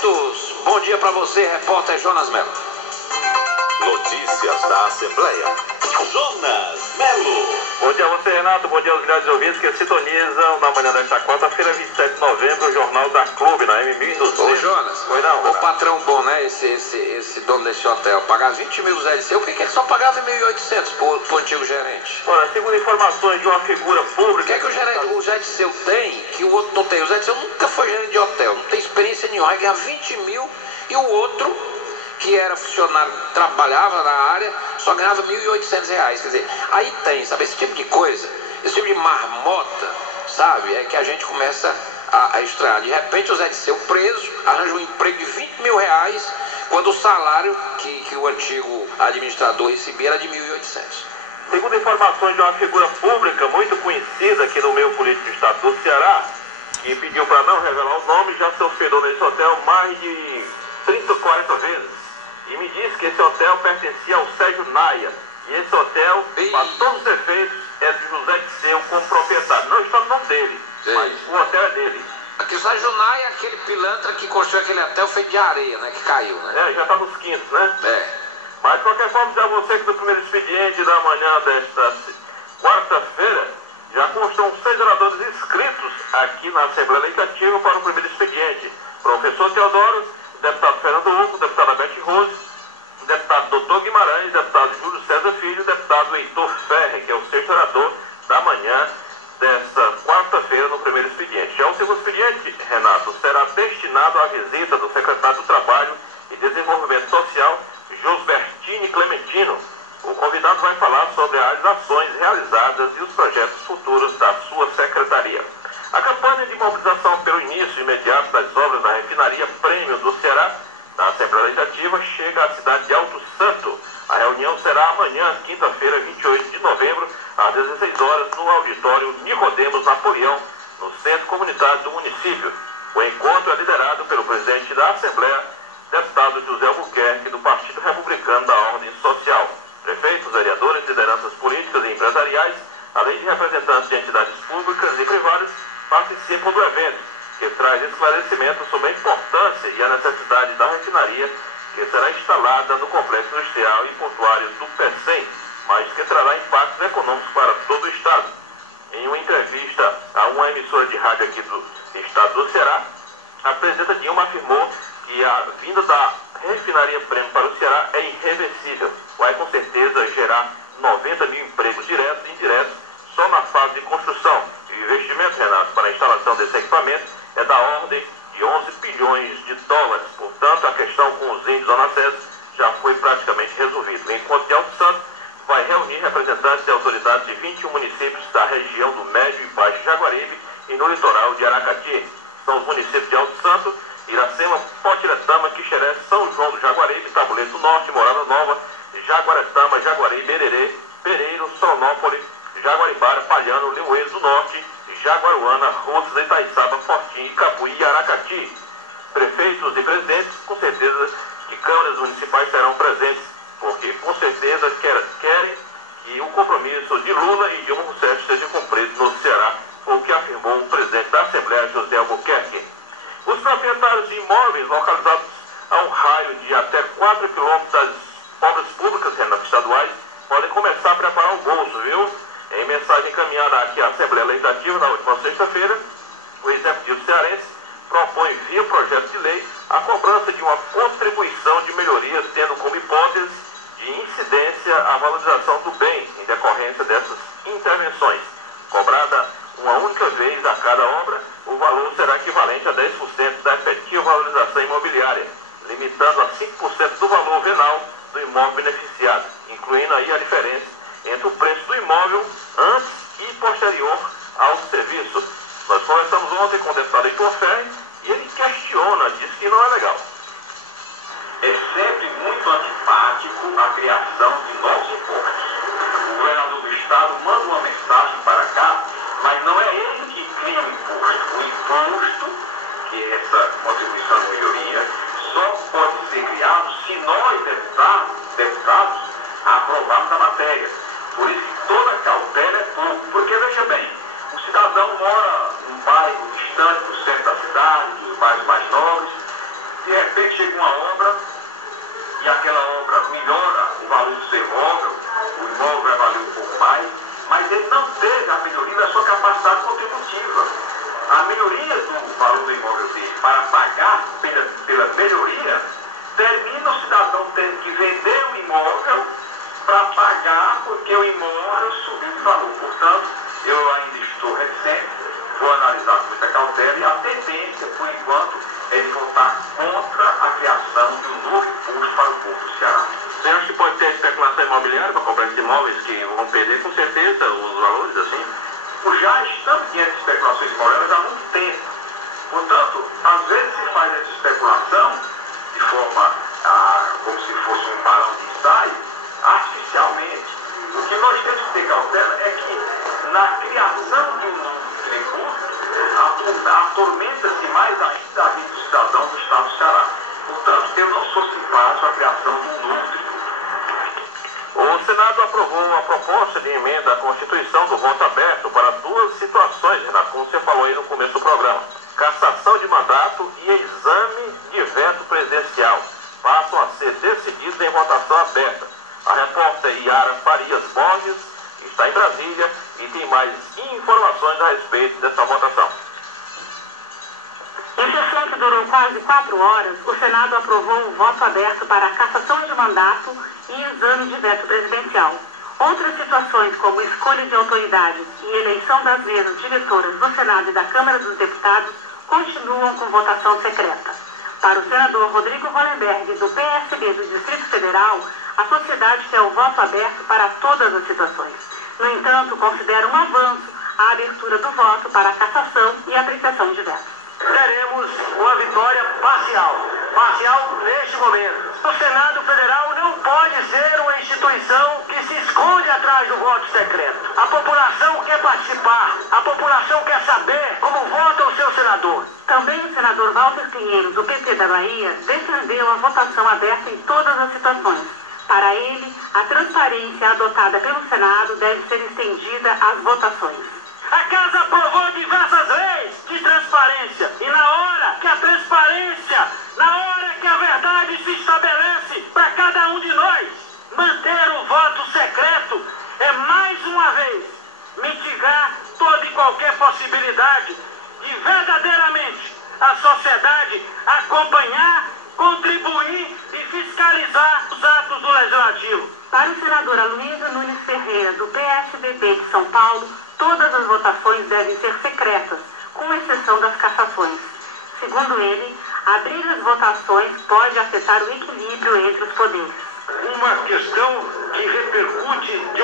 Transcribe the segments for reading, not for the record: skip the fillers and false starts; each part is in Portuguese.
Santos. Bom dia para você, repórter Jonas Melo. Notícias da Assembleia. Jonas Melo. Bom dia a você, Renato. Bom dia aos grandes ouvintes que sintonizam na manhã desta quarta-feira, 27 de novembro, o Jornal da Clube, na M1200. Ô, Jonas, foi não, o patrão bom, né, esse dono desse hotel, pagar 20 mil do Zé Disseu, por que ele só pagava 1.800 pro antigo gerente? Olha, segundo informações de uma figura pública... O que é que o Zé Disseu tem que o outro não tem? O Zé Disseu nunca foi gerente de hotel, não tem experiência nenhuma, vai ganhar 20 mil e o outro... que era funcionário, trabalhava na área, só ganhava R$1.800. Quer dizer, aí tem, sabe, esse tipo de coisa, esse tipo de marmota, sabe, é que a gente começa a estranhar. De repente o Zé Disseu preso, arranja um emprego de R$20 mil, quando o salário que o antigo administrador recebia era de R$1.800. Segundo informações de uma figura pública muito conhecida aqui no meio político do estado do Ceará, que pediu para não revelar o nome, já se hospedou nesse hotel mais de 30 ou 40 vezes. E me disse que esse hotel pertencia ao Sérgio Naia. E esse hotel, para todos os efeitos, é de José Disseu como proprietário. Não está no nome dele, mas o hotel é dele. Aqui o Sérgio Naia é aquele pilantra que construiu aquele hotel feito de areia, né? Que caiu, né? É, já está nos quintos, né? É. Mas de qualquer forma, dizer a você que no primeiro expediente da manhã desta quarta-feira, já constam 6 oradores inscritos aqui na Assembleia Legislativa para o primeiro expediente. Professor Teodoro, deputado Fernando Hugo, deputada Bete Rose, deputado Doutor Guimarães, deputado Júlio César Filho, deputado Heitor Ferre, que é o 6º orador da manhã desta quarta-feira no primeiro expediente. Já o segundo expediente, Renato, será destinado à visita do secretário do Trabalho e Desenvolvimento Social, Josbertini Clementino. O convidado vai falar sobre as ações realizadas e os projetos futuros da sua secretaria. A campanha de mobilização pelo início imediato das obras da refinaria Prêmio do Ceará, na Assembleia Legislativa, chega à cidade de Alto Santo. A reunião será amanhã, quinta-feira, 28 de novembro, às 16 horas, no auditório Nicodemos Napoleão, no centro comunitário do município. O encontro é liderado pelo presidente da Assembleia, deputado José Albuquerque, do Partido Republicano da Ordem Social. Prefeitos, vereadores, lideranças políticas e empresariais, além de representantes de entidades públicas e privadas, participam do evento, que traz esclarecimentos sobre a importância e a necessidade da refinaria que será instalada no Complexo Industrial e Portuário do PECEM, mas que trará impactos econômicos para todo o Estado. Em uma entrevista a uma emissora de rádio aqui do Estado do Ceará, a presidenta Dilma afirmou que a vinda da refinaria Prêmio para o Ceará é irreversível. Vai com certeza gerar 90 mil empregos diretos e indiretos só na fase de construção. E o investimento, Renato, para a instalação desse equipamento é da ordem de 11 bilhões de dólares. Portanto, a questão com os índios anacessos já foi praticamente resolvida. O encontro de Alto Santo vai reunir representantes e autoridades de 21 municípios da região do Médio e Baixo Jaguaribe e no litoral de Aracati. São os municípios de Alto Santo, Iracema, Potiretama, Quixeré, São João do Jaguaribe, Tabuleiro do Norte, Morada Nova, Jaguaretama, Jaguaribe, Bererê, Pereiro, Sonópolis, Jaguaribara, Palhano, Limoeiro do Norte, Jaguaruana, Russas, Itaiçaba, Fortim, Icapuí e Aracati. Prefeitos e presidentes, com certeza que câmaras municipais serão presentes, porque com certeza querem que o compromisso de Lula e Dilma Rousseff seja cumprido no Ceará, foi o que afirmou o presidente da Assembleia, José Albuquerque. Os proprietários de imóveis localizados a um raio de até 4 quilômetros das obras públicas estaduais podem começar a preparar o bolso, viu? Em mensagem encaminhada aqui à Assembleia Legislativa na última sexta-feira, o Executivo cearense propõe via projeto de lei a cobrança de uma contribuição de melhorias, tendo como hipótese de incidência a valorização do bem em decorrência dessas intervenções. Cobrada uma única vez a cada obra, o valor será equivalente a 10% da efetiva valorização imobiliária, limitando a 5% do valor venal do imóvel beneficiado, incluindo aí a diferença entre o preço do imóvel antes e posterior ao serviço. Nós conversamos ontem com o deputado Heitor Ferre e ele questiona, diz que não é legal. É sempre muito antipático a criação de novos impostos. O governador do estado manda uma mensagem para cá, mas não é ele que cria o imposto. O imposto, que é essa contribuição de melhoria, só pode ser criado se nós, deputados, aprovarmos a matéria. Por isso que toda cautela é pouco. Porque, veja bem, o cidadão mora num bairro distante do centro da cidade, dos bairros mais nobres, e chega uma obra e aquela obra melhora o valor do seu imóvel, o imóvel vai valer um pouco mais, mas ele não teve a melhoria da sua capacidade contributiva. A melhoria do valor do imóvel dele para pagar pela melhoria, termina o cidadão tendo que vender o imóvel para pagar porque o imóvel subiu de valor. Portanto, eu ainda estou recente, vou analisar com muita cautela e a tendência, por enquanto, é de votar contra a criação de um novo imposto para o povo do Ceará. Você acha que pode ter especulação imobiliária para comprar esses imóveis que vão perder com certeza os valores assim? Já estamos diante de especulações imobiliárias há muito tempo. Portanto, às vezes se faz essa especulação de forma como se fosse um balão de ensaio, artificialmente. O que nós temos que ter cautela é que na criação de um novo tributo, atormenta-se mais ainda a vida do cidadão do Estado do Ceará. Portanto, eu não sou simpático à criação de um novo tributo. O Senado aprovou uma proposta de emenda à Constituição do voto aberto para duas situações, Renato, como você falou aí no começo do programa. Cassação de mandato e exame de veto presidencial passam a ser decididos em votação aberta. A repórter Yara Farias Borges está em Brasília e tem mais informações a respeito dessa votação. Em sessão que durou quase 4 horas, o Senado aprovou o voto aberto para a cassação de mandato e exame de veto presidencial. Outras situações, como escolha de autoridades e eleição das mesas diretoras do Senado e da Câmara dos Deputados, continuam com votação secreta. Para o senador Rodrigo Hollenberg, do PSB do Distrito Federal, a sociedade quer o voto aberto para todas as situações. No entanto, considera um avanço a abertura do voto para a cassação e apreciação de vetos. Teremos uma vitória parcial neste momento. O Senado Federal não pode ser uma instituição que se esconde atrás do voto secreto. A população quer participar, a população quer saber como vota o seu senador. Também o senador Walter Pinheiro, do PT da Bahia, defendeu a votação aberta em todas as situações. Para ele, a transparência adotada pelo Senado deve ser estendida às votações. A Casa aprovou diversas leis de transparência. E na hora que a transparência, na hora que a verdade se estabelece para cada um de nós, manter o voto secreto é mais uma vez mitigar toda e qualquer possibilidade de verdadeiramente a sociedade acompanhar, contribuir e fiscalizar os atos do Legislativo. Para o senador Aloysio Nunes Ferreira, do PSDB de São Paulo, todas as votações devem ser secretas, com exceção das cassações. Segundo ele, abrir as votações pode afetar o equilíbrio entre os poderes. Uma questão que repercute de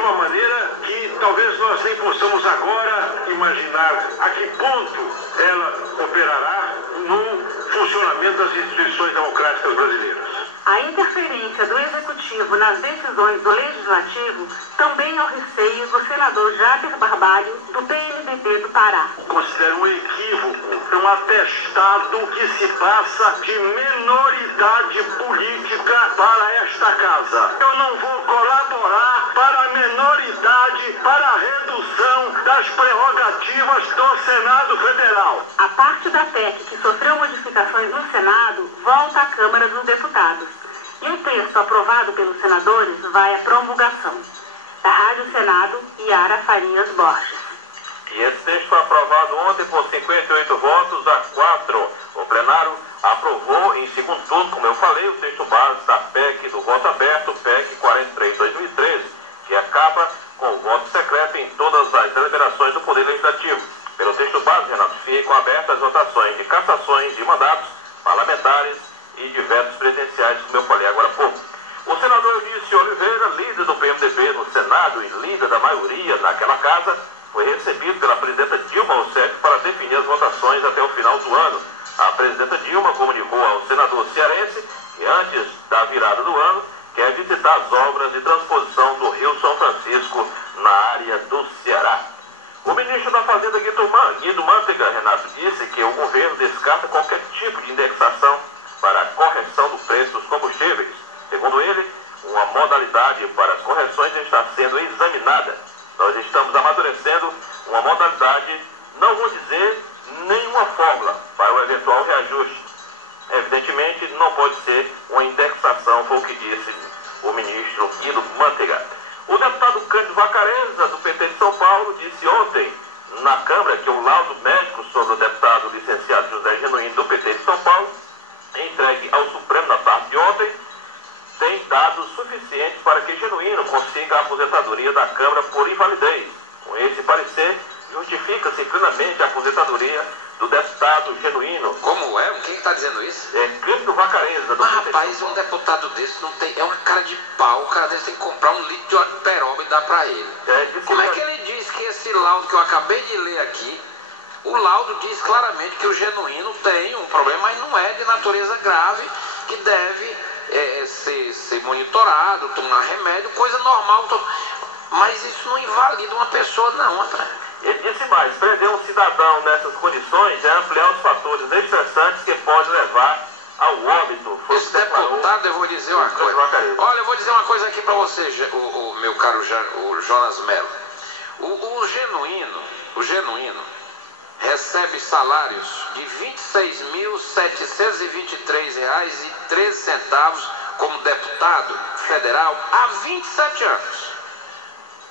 uma maneira que talvez nós nem possamos agora imaginar a que ponto ela operará no funcionamento das instituições democráticas brasileiras. A interferência do Executivo nas decisões do Legislativo também é o receio do senador Jader Barbalho, do PMDB do Pará. Considero um equívoco, um atestado que se passa de menoridade política para esta casa. Eu não vou colaborar para a menoridade, para a redução das prerrogativas do Senado Federal. A parte da PEC que sofreu modificações no Senado volta à Câmara dos Deputados. E o texto aprovado pelos senadores vai à promulgação. Da Rádio Senado, Yara Farias Borges. E esse texto foi aprovado ontem por 58 votos a 4. O plenário aprovou em segundo turno, como eu falei, o texto base da PEC do voto aberto, PEC 43/2013, que acaba com o voto secreto em todas as deliberações do Poder Legislativo. Pelo texto base, Renato, ficam abertas as votações de cassações de mandatos parlamentares e de vetos presidenciais, como eu falei agora há pouco. O senador Eudício Oliveira, líder do PMDB no Senado e líder da maioria naquela casa, foi recebido pela presidenta Dilma Rousseff para definir as votações até o final do ano. A presidenta Dilma comunicou ao senador cearense que antes da virada do ano quer visitar as obras de transposição do Rio São Francisco na área do Ceará. O ministro da Fazenda, Guido Mantega, Renato, disse que o governo descarta qualquer tipo de indexação para a correção do preço dos combustíveis. Segundo ele, uma modalidade para as correções está sendo examinada. Nós estamos amadurecendo uma modalidade, não vou dizer nenhuma fórmula para o eventual reajuste. Evidentemente, não pode ser uma indexação, foi o que disse o ministro Guido Mantega. O deputado Cândido Vacareza, do PT de São Paulo, disse ontem na Câmara que o laudo médico sobre o deputado licenciado José Genuíno, do PT de São Paulo, entregue ao Supremo na tarde de ontem, tem dados suficientes para que Genuíno consiga a aposentadoria da Câmara por invalidez. Com esse parecer, justifica-se plenamente a aposentadoria do deputado Genuíno. Como é? Quem está dizendo isso? É Cândido Vacareza, do PT. Rapaz, um deputado desse não tem. É uma cara de pau. O cara desse tem que comprar um litro de peroba e dar para ele. Como é que ele diz que esse laudo que eu acabei de ler aqui, o laudo diz claramente que o Genuíno tem um problema, mas não é de natureza grave, que deve ser monitorado, tomar remédio, coisa normal. Mas isso não invalida uma pessoa, não, rapaz. Ele disse mais: prender um cidadão nessas condições é ampliar os fatores estressantes que podem levar ao óbito. Esse deputado, eu vou dizer uma coisa. Olha, eu vou dizer uma coisa aqui para você, o meu caro o Jonas Mello. O Genuíno recebe salários de R$ 26.723,13 como deputado federal há 27 anos.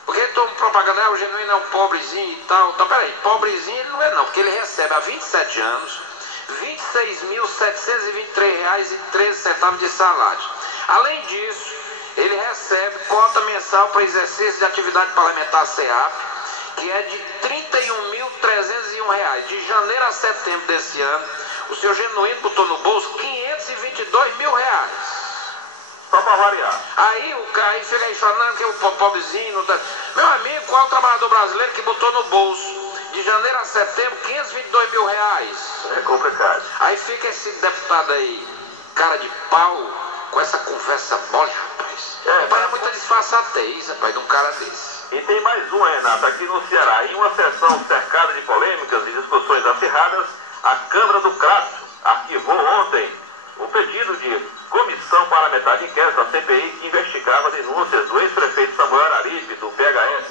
Porque todo propaganda, o Genuíno é um pobrezinho e tal. Então, peraí, pobrezinho ele não é não, porque ele recebe há 27 anos R$ 26.723,13 de salário. Além disso, ele recebe cota mensal para exercício de atividade parlamentar SEAP, que é de R$ 31.301. De janeiro a setembro desse ano, o seu Genuíno botou no bolso R$ 522 mil. Só para variar. Aí o cara fica aí falando que o pobrezinho não tá... Meu amigo, qual é o trabalhador brasileiro que botou no bolso de janeiro a setembro R$ 522 mil? É complicado. Aí fica esse deputado aí, cara de pau, com essa conversa mole, rapaz. É muita disfarçatez, rapaz, de um cara desse. E tem mais um, Renato, aqui no Ceará. Em uma sessão cercada de polêmicas e discussões acirradas, a Câmara do Crato arquivou ontem o pedido de comissão parlamentar de inquérito, a CPI, que investigava denúncias do ex-prefeito Samuel Araripe, do PHS,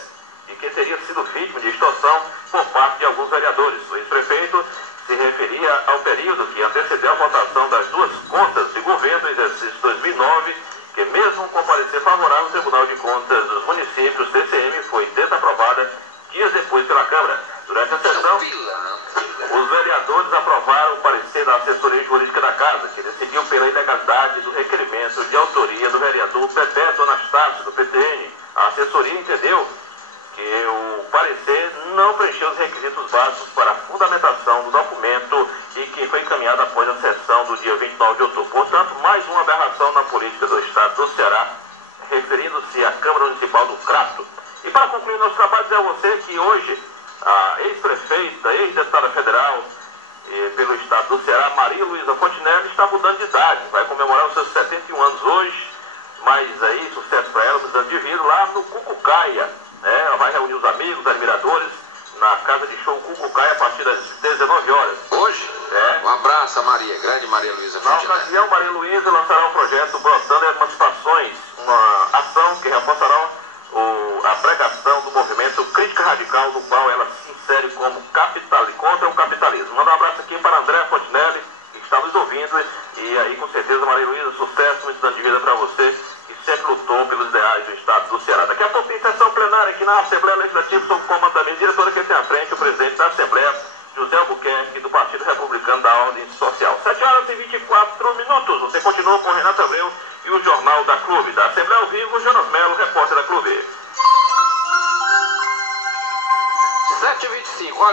e que teria sido vítima de extorsão por parte de alguns vereadores. O ex-prefeito se referia ao período que antecedeu a votação das duas contas de governo do exercício 2009, que mesmo com parecer favorável ao Tribunal de Contas dos Municípios, TCM, foi desaprovada dias depois pela Câmara. Durante a sessão, os vereadores aprovaram o parecer da assessoria jurídica da Casa, que decidiu pela ilegalidade do requerimento de autoria do vereador Bebeto Anastácio, do PTN. A assessoria entendeu que o parecer não preencheu os requisitos básicos para a fundamentação do documento e que foi encaminhado após a sessão do dia 29 de outubro. Portanto, mais uma aberração na política do Estado do Ceará, referindo-se à Câmara Municipal do Crato. E para concluir nosso trabalho, dizer a você que hoje a ex-prefeita, ex-deputada federal pelo Estado do Ceará, Maria Luísa Fontinelli, está mudando de idade. Vai comemorar os seus 71 anos hoje, mas aí, sucesso para ela, mudando de vida, lá no Cucucaia. Ela vai reunir os amigos, admiradores, na casa de show Cucucaia a partir das 19 horas. Hoje? Um abraço a Maria, grande Maria Luísa Fontinelli. Na ocasião, Maria Luísa lançará um projeto Brotando Emancipações, uma ação que reforçará a pregação do movimento Crítica Radical, no qual ela se insere como contra o capitalismo. Manda um abraço aqui para André Fontinelli, que está nos ouvindo, e aí com certeza, Maria Luísa, sucesso, muito de vida para você, que sempre lutou pelos ideais do Estado do Ceará. Daqui a pouco tem sessão plenária aqui na Assembleia Legislativa, sob o comando da minha diretora, que tem à frente o presidente da Assembleia, José Albuquerque, do Partido Republicano da Ordem Social. 7h24. Você continua com o Renato Abreu e o Jornal da Clube. Da Assembleia ao vivo, Jonas Mello, repórter da Clube. 7h25, olha.